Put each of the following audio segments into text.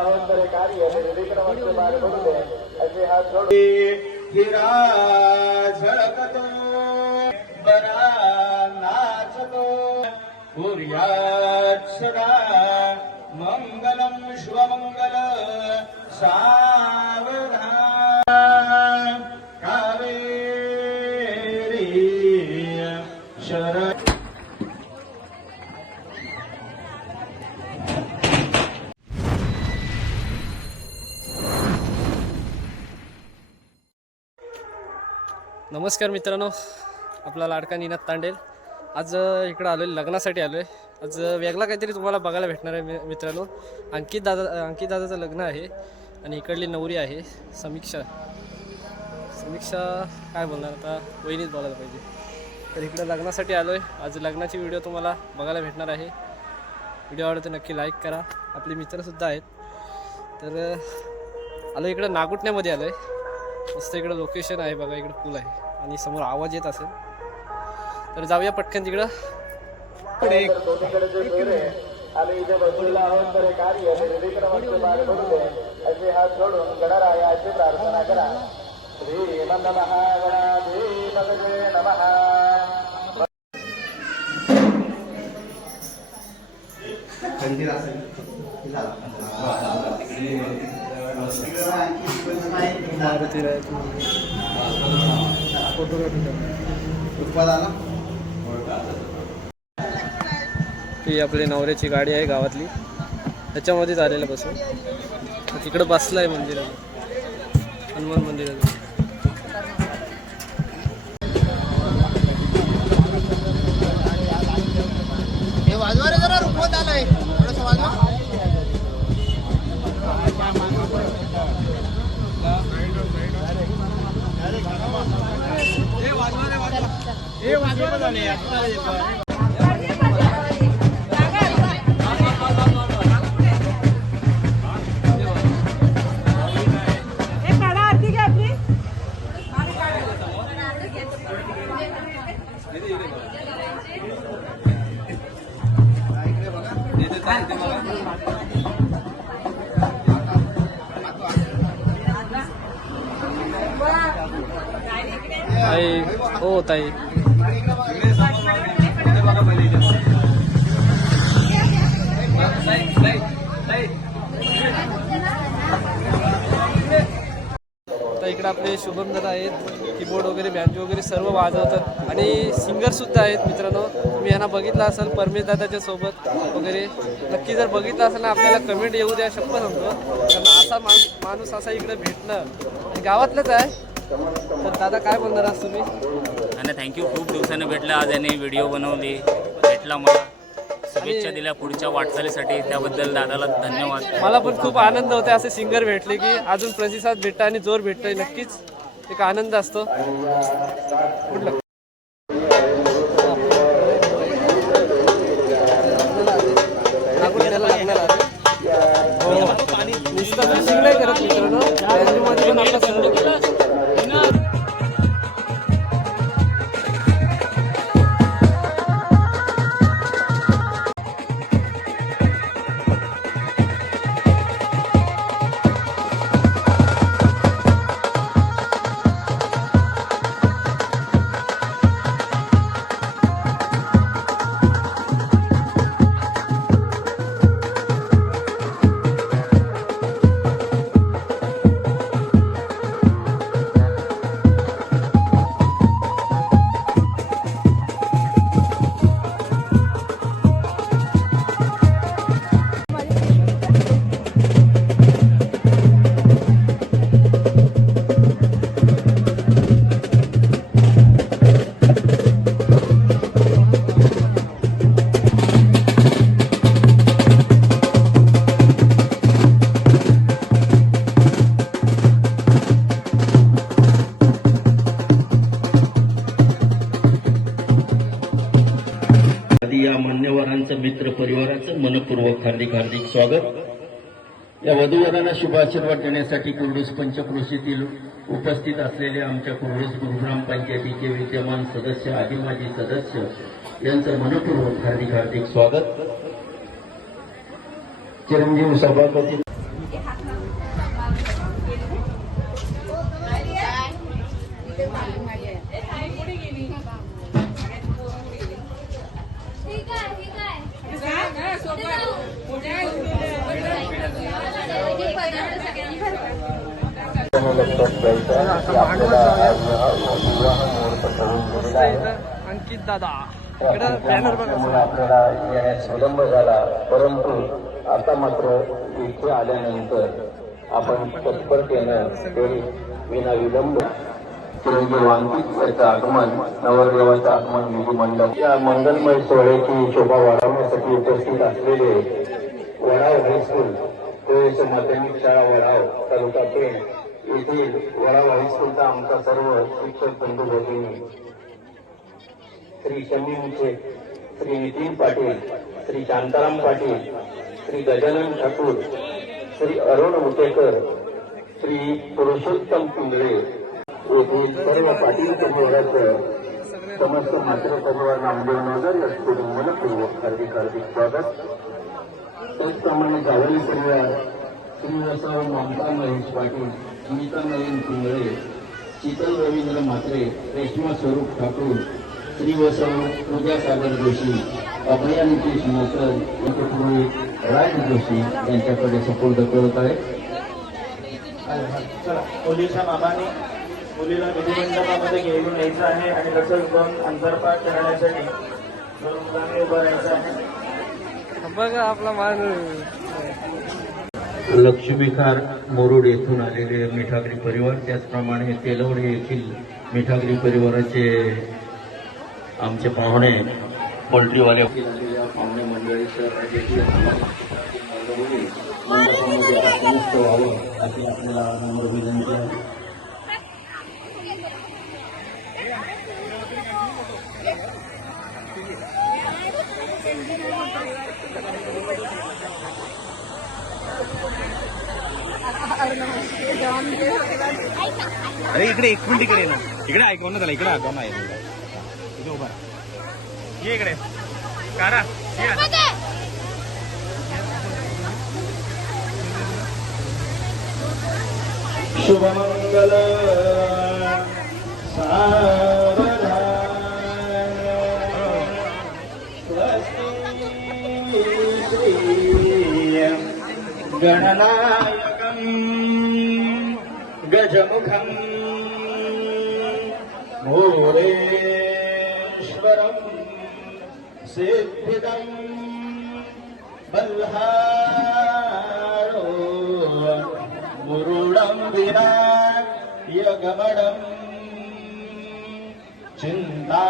अवंतरे कार्य विक्रमस्य बार बघते असे हात जोडून हिरा झळकतो बरा नाचतो सूर्यात सदा मंगलम शुभमंगल सावधान कावेरी शरण. नमस्कार मित्रांनो, आपला लाडका निनाद तांडेल. आज इकडं आलो आहे, लग्नासाठी आलो आहे. आज वेगळा काहीतरी तुम्हाला बघायला भेटणार आहे मित्रांनो. अंकित दादाचं लग्न आहे आणि इकडली नवरी आहे समीक्षा काय बोलणार आता, वहिनीच बोलायला पाहिजे. तर इकडं लग्नासाठी आलो आहे. आज लग्नाची व्हिडिओ तुम्हाला बघायला भेटणार आहे. व्हिडिओ आवडतो नक्की लाईक करा. आपले मित्रसुद्धा आहेत. तर आलो इकडं नागुटण्यामध्ये आलो आहे. मस्त इकडं लोकेशन आहे बघा, इकडं पूल आहे आणि समोर आवाज येत असेल. तर जाऊया पटकन तिकडं. आणि इथे बसलेला अवंतरे कार्य विक्रमस्य बार बघते असे हात जोडून गणरायाची प्रार्थना करा. श्री नमः गणाधिपतये नमः. ही आपली नवऱ्याची गाडी आहे गावातली, त्याच्यामध्येच आलेलं बसून. तिकडं बसलं आहे मंदिरात, हनुमान मंदिरात. हे वाजवा रे, जरा रुपवत आलंय थोडंसं वाजवा. हे वाजवा झाले. ताई हो ताई, तर इकडे आपले शुभम दादा आहेत. कीबोर्ड वगैरे, बँजो वगैरे सर्व वाजवतात आणि सिंगर सुद्धा आहेत मित्रांनो. तुम्ही यांना बघितलं असेल परमेश दादाच्या सोबत वगैरे. नक्की जर बघितलं असेल ना, आपल्याला कमेंट येऊ द्या, शपथ सांगतो. कारण असा माणूस असा इकडे भेटणं, गावातलंच आहे. तर दादा काय बोलणार आज तुम्ही? आणि थँक्यू, खूप दिवसाने भेटलं. आज यांनी व्हिडिओ बनवली, भेटला, मला शुभेच्छा दिल्या पुढच्या वाटचालीसाठी. त्याबद्दल दादाला धन्यवाद. मला पण खूप आनंद होतो असे सिंगर भेटले की अजून प्रतिसाद भेटतं आणि जोर भेटतोय. नक्कीच एक आनंद असतो. कुठलं नुसतं फिशिंग नाही करत मित्रांनो, पण आपला सहयोग या मान्यवरांचं, मित्र परिवाराचं मनपूर्वक हार्दिक हार्दिक स्वागत. या वधूवरांना शुभ आशीर्वाद देण्यासाठी कुर्डूस पंचक्रोशीतील उपस्थित असलेले आमच्या कुर्डूस ग्रामपंचायतीचे विद्यमान सदस्य, आदी माजी सदस्य यांचं मनपूर्वक हार्दिक हार्दिक स्वागत. चिरंजीव सभापती लक्षात घ्यायचं की आपल्याला विवाह मुहूर्त करून दिलेला आहे. इथं अंकित दादा इकडं बॅनर बघा. त्यामुळे आपल्याला येण्यास विलंब झाला, परंतु आता मात्र इथे आल्यानंतर आपण तत्परतेनं ते विना विलंब चिरंजीव अंकित याचं आगमन, नवरदेवाचं आगमन विधी मंडळ या मंगलमय सोहळ्याची शोभा वाढवण्यासाठी उपस्थित असलेले वडाव हायस्कूल कोळीच्या माध्यमिक शाळा वडाव तालुका पेण येथील वडाव हायस्कूलचा आमचा सर्व शिक्षक बंधू भगिनी श्री शमीम शेख, श्री नितीन पाटील, श्री शांताराम पाटील, श्री गजानन ठाकूर, श्री अरुण मुतेकर, श्री पुरुषोत्तम पिंगळे येथील सर्व पाटील परिवाराचं समस्त मात्र परिवार नामदेव नगर या स्फोटून मनपूर्वक हार्दिक स्वागत. त्याचप्रमाणे जावळी परिवार श्री वसाव ममता महेश पाटील, सुनीता नयन पिंगळे, शीतल रवींद्र म्हात्रे, रेश्मा स्वरूप ठाकूर, श्री वसाव पूजा सागर जोशी, अभया नितीश मोकर यांचे पुरोहित राज जोशी यांच्याकडे सुपूर्द करत आहे. मुलीच्या मामाने मुलीला विधिमंडपामध्ये घेऊन यायचं आहे आणि तसंच दोन अंतरपाठ करण्यासाठी दोन मुलांनी उभं राहायचं आहे. बघा आपला मान. लक्ष्मीकार मोरुड येथून आलेले मिठागरी परिवार, त्याचप्रमाणे तेलवडे येथील मिठागरी परिवाराचे आमचे पाहुणे पोल्ट्रीवाले पाहुणे मंडळीचं मंडपामध्ये आत्मस्थ व्हावं अशी आपल्याला नम्र विनंती आहे. अरे इकडे एक मिनिट इकडे ना, इकडे ऐकू ना त्याला, इकडे ऐकू ना, इकडे उभा ये इकडे कारा शुभमंगल सावधान स्वस्ति श्री गणनायकं गजमुखं मोरेश्वरं सिद्धिदं बल्हारो मुरुडं विनायकमणं चिन्तामणि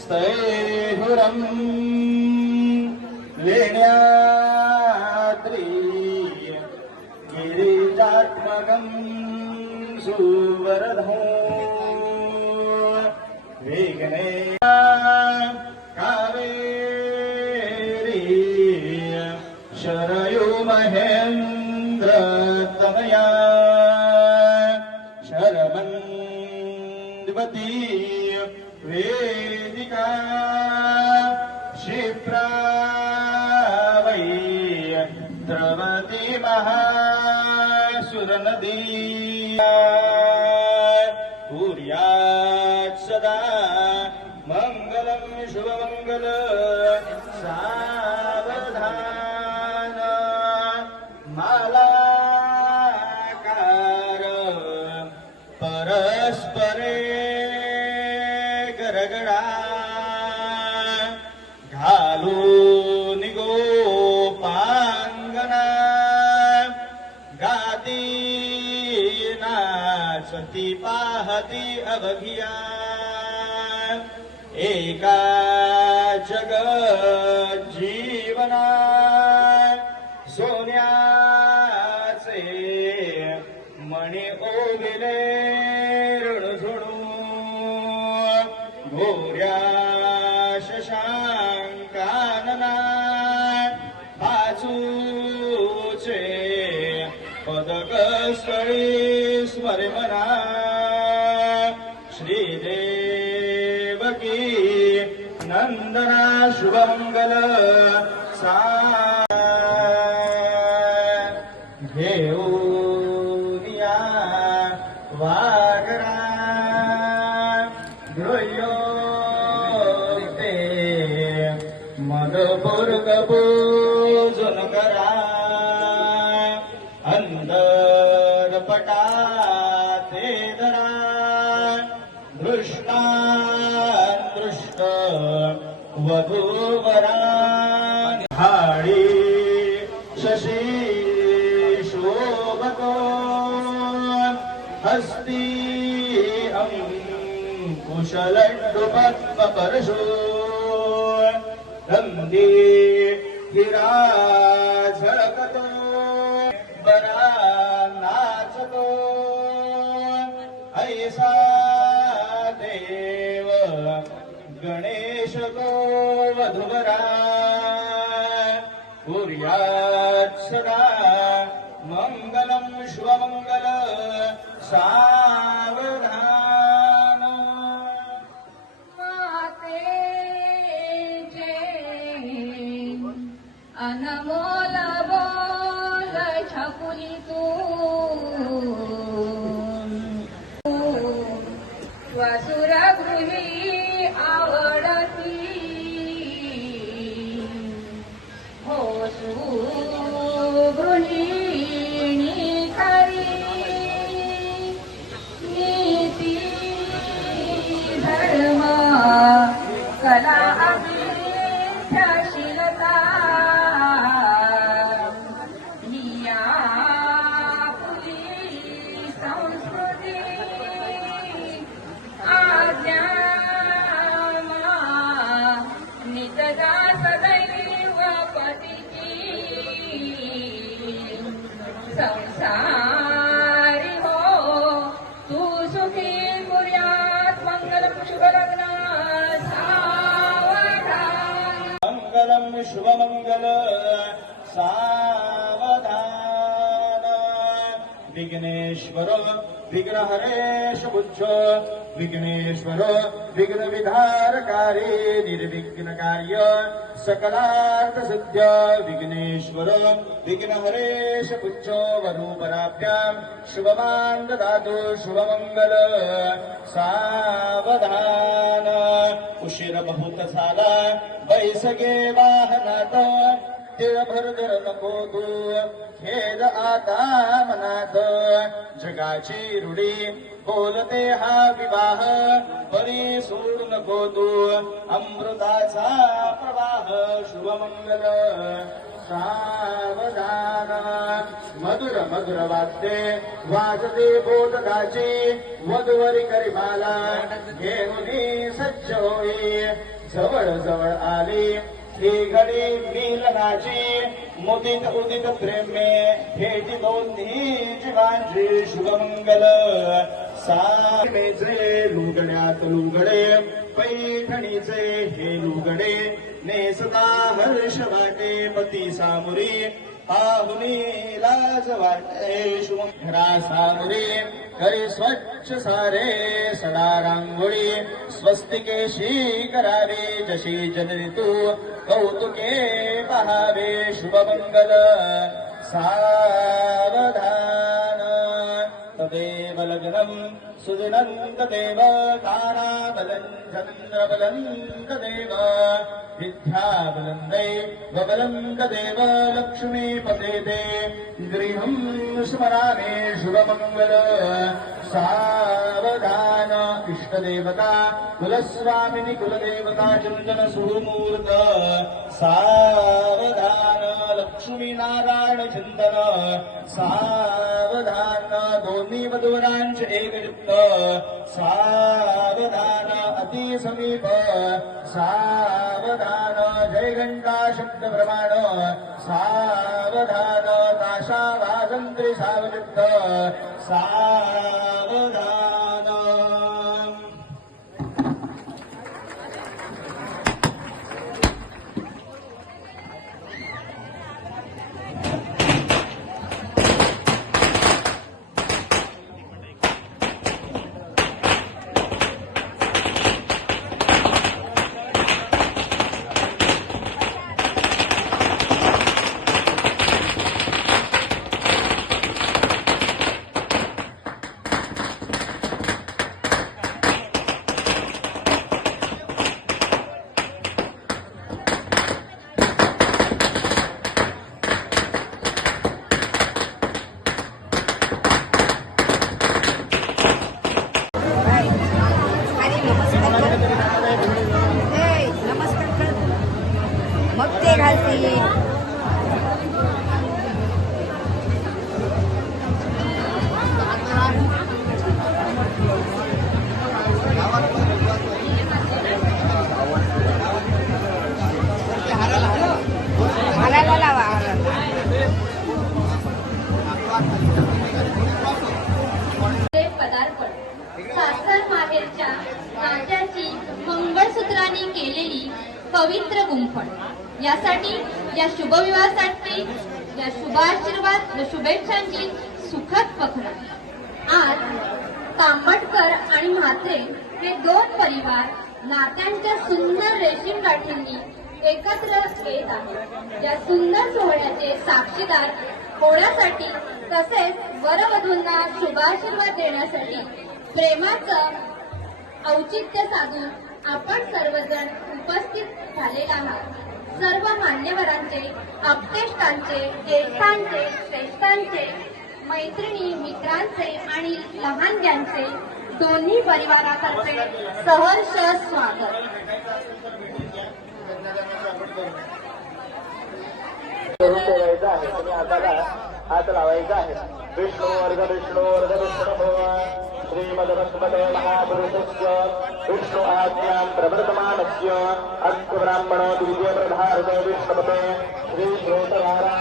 स्थैर्यं लेण्याद्रि गिरिजात्मकं सुवरधो विघ्ने कावेरी शरयु महेन्द्र तनया शरमन्वती वेदिका क्षिप्रा वै द्रवती महासुरनदी कुर्यात् सदा मंगलम शुभमंगल सावधान मालाकार परस्परे गरगडा घालून गोपांगना गाती नाचती पाहती अवघिया एका जग जीवना सोन्याचे मणी ओविले ऋणझुणू घोऱ्या शशांकानना बाजूचे पदक स्थळी स्मरमना श्रीदेवकी नंदना शुभमंगल सा घेऊनिया वागरा गृह्योते मदपूर्ग पूजन करा वधूवरा हाळी शशी शोभतो हस्ती कुशलड्डुपद्मपरशो रंदी हिरा झळकतो बरा नाचतो ऐसा देव गणेश तो वधुवरा कुर्यात् सदा मंगलम शुभमंगल सावधान अनमोल बोल छकुली तू वासुर गृही आवडती हो गृहिणी खरी नीती धर्म कला अभिष्ठशीलता संस्कृती आज्ञा नितदा सदैव पतीची संसारी हो तू सुखी कुर्यात् मंगलम शुभलग्न सावधान मंगलम शुभमंगल सावधान विघ्नेश्वर विघ्नहरेश बुद्ध विघ्नेश्वर विघ्न विधारकारी निर्विघ्न कार्य सकलार्थ सिद्ध विघ्नेश्वर विघ्नहरेश बुद्ध वरूपराभ्यां शुभमान् ददातु शुभमंगल सावधान उशीर बहुत झाला बैसगे वाहनात तिळभर धर नको तू खेद आता मनात जगाची रूढी बोलते हा विवाह परी सोडू नको तू अमृताचा प्रवाह शुभमंगल सावधान मधुर मधुर वाद्ये वाजते बोधदाची वधूवरी करिमाला घेऊनी सज्ज होई जवळ जवळ आली ही घडी मिलनाची मुदित उदित प्रेमे भेटी दोन्ही जीवांची शुभमंगल सामेचे लुगड्यात लुगडे पैठणीचे हे लुगडे नेसता हर्ष वाटे पती सामुरी पाहुनी लाज वाटे शुभंकरा सामुरी करी स्वच्छ सारे सदा रांगोळी स्वस्तिकेशी करावी जशी जननी तू कौतुके पहावे शुभमंगल सावधान तदेव लग्नम सुदिनं तदेव ताराबलं चन्द्रबलं तदेव विद्याबलं दैवबलं तदेव लक्ष्मीपते गृहं स्मरामि शुभमंगल सावधान इष्टदेवता कुलस्वामिनी कुलदेवता चिंतन सुमुहूर्त सावधान लक्ष्मी नारायण चिंतन सावधान दोन्ही वधूवरांचे एकचित्त सावधान अति समीप सावधान जय घंटा शब्द प्रमाण सावधान ताशा वाजंत्री सावचित्त सावधान मग ते घालते. हाराला लावा. पदार्पण सासर माहेरच्या नात्याची मंगळसूत्राने केलेली पवित्र गुंफण. यासाठी या शुभविवाहासाठी या शुभाशीर्वाद व शुभेच्छांची सुखद पखरण. आज तांबटकर आणि म्हात्रे हे दोन परिवार नात्यांच्या सुंदर रेशीम गाठींनी एकत्र येत आहेत. या सुंदर सोहळ्याचे साक्षीदार होण्यासाठी तसेच वरवधूंना शुभाशीर्वाद देण्यासाठी प्रेमाचं औचित्य साधून आपण सर्वजण उपस्थित झालेला आहात. सर्व मान्यवरांचे, आप्तेष्टांचे, ज्येष्ठांचे, श्रेष्ठांचे, मैत्रिणी, मित्रांचे आणि लहानग्यांचे दोन्ही परिवारातर्फे सहर्ष स्वागत. करून ठेवायचं आहे. तुम्ही हाताला हात लावायचा आहे. विष्णू वर्ग विष्णू वर्ग विष्णू श्रीमदमस्मते महापुरुषस्य विष्णु आज्ञां प्रवर्तमानस्य अस्तु ब्राह्मणो द्वितीय प्रधारते विष्णुपते श्री श्रोतवाराः.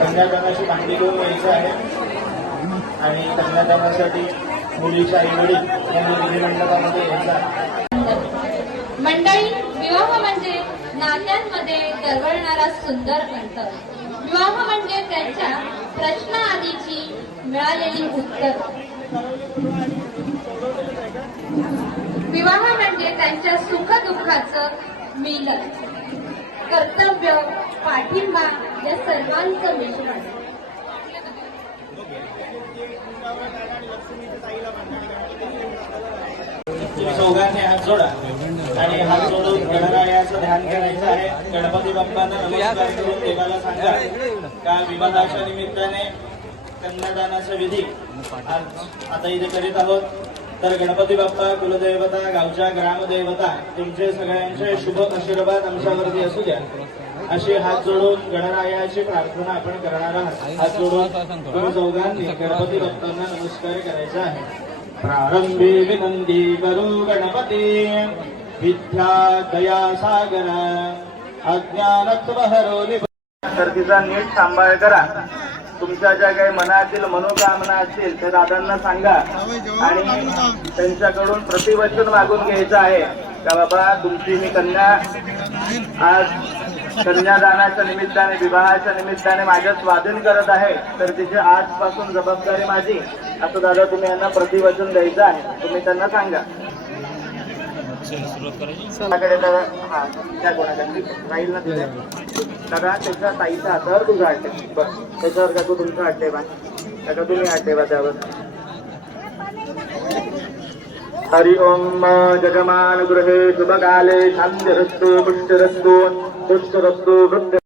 कन्यादानाची भांडी घेऊन यायचं आहे आणि कन्यादानासाठी मुलीच्या आई वडील यांनी विधिमंडपामध्ये यायचं आहे. मंडळी, विवाह म्हणजे नात्यांमध्ये दरवळणारा सुंदर अंतर. विवाह म्हणजे त्यांच्या प्रश्नाआधीची मिळालेली उत्तर. विवाह म्हणजे त्यांच्या सुखदुःखाचं मिलन. कर्तव्य, पाठिंबा या सर्वांचं मिश्रण. तुम्ही चौघांनी हात जोडा आणि हात जोडून गणरायाचं ध्यान करायचं आहे. गणपती बाप्पांना नमस्कार करून देवाला सांगा का विवाहाच्या निमित्ताने कन्यादानाचा विधी आज आता इथे करीत आहोत. तर गणपती बाप्पा, कुलदेवता, गावच्या ग्रामदेवता तुमचे सगळ्यांचे शुभ आशीर्वाद आमच्यावरती असू द्या अशी हात जोडून गणरायाची प्रार्थना आपण करणार आहात. हात जोडून तुम्ही चौघांनी गणपती बाप्पांना नमस्कार करायचा आहे. प्रारंभी विनंती करू गणपती विद्या दया सागर अज्ञानत्व हरोली. तर तिचा नीट सांभाळ करा. तुमच्या ज्या काही मनातील मनोकामना असतील ते दादांना सांगा आणि त्यांच्याकडून प्रतिवचन मागून घ्यायचं आहे का बाबा तुमची मी कन्या आज कन्यादानाच्या निमित्ताने, विवाहाच्या निमित्ताने माझ्या स्वाधीन करत आहे, तर तिची आजपासून जबाबदारी माझी, असं दादा तुम्ही यांना प्रतिवचन द्यायचं आहे. तुम्ही त्यांना सांगा. दादा हा त्या कोणाकडे राहील ना तुझ्या दादा त्याच्या ताईच्या हातावर तुझा हात ठेव. बस त्याच्यावर का तू तुमचा हात ठेवा, त्याचा तुम्ही हात ठेवा त्यावर. हरि ओम जगमान गृहे शुभकाले शांतिरस्तु पुष्टिरस्तु पुष्टिरस्तु.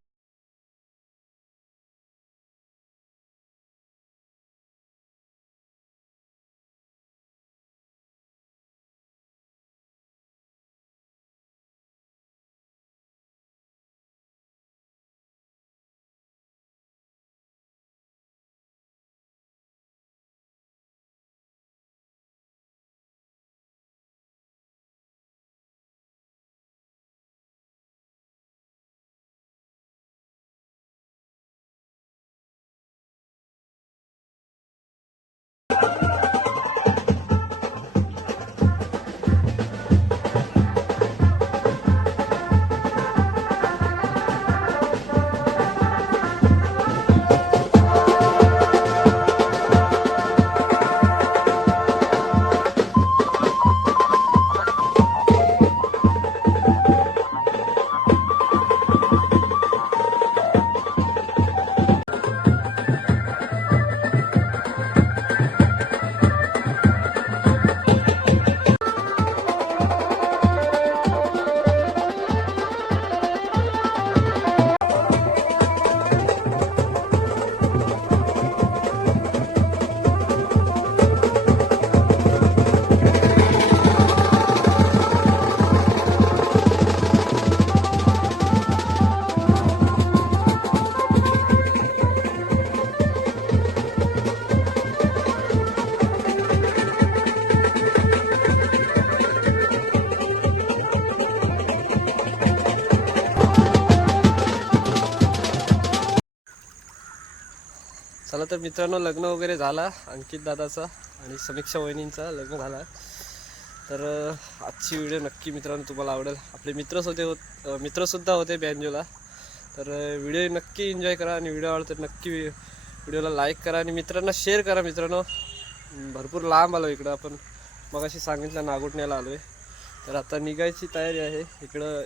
चला तर मित्रांनो, लग्न वगैरे झाला अंकित दादाचा आणि समीक्षा वहिनींचा लग्न झाला. तर आजची व्हिडिओ नक्की मित्रांनो तुम्हाला आवडेल. आपले मित्रसुद्धा होते बँजोला. तर व्हिडिओ नक्की एन्जॉय करा आणि व्हिडिओ आवडला तर नक्की व्हिडिओला लाईक करा आणि मित्रांना शेअर करा. मित्रांनो भरपूर लांब आलो इकडं, आपण मगाशी सांगितलं नागोठण्याला आलो आहे. तर आता निघायची तयारी आहे. इकडं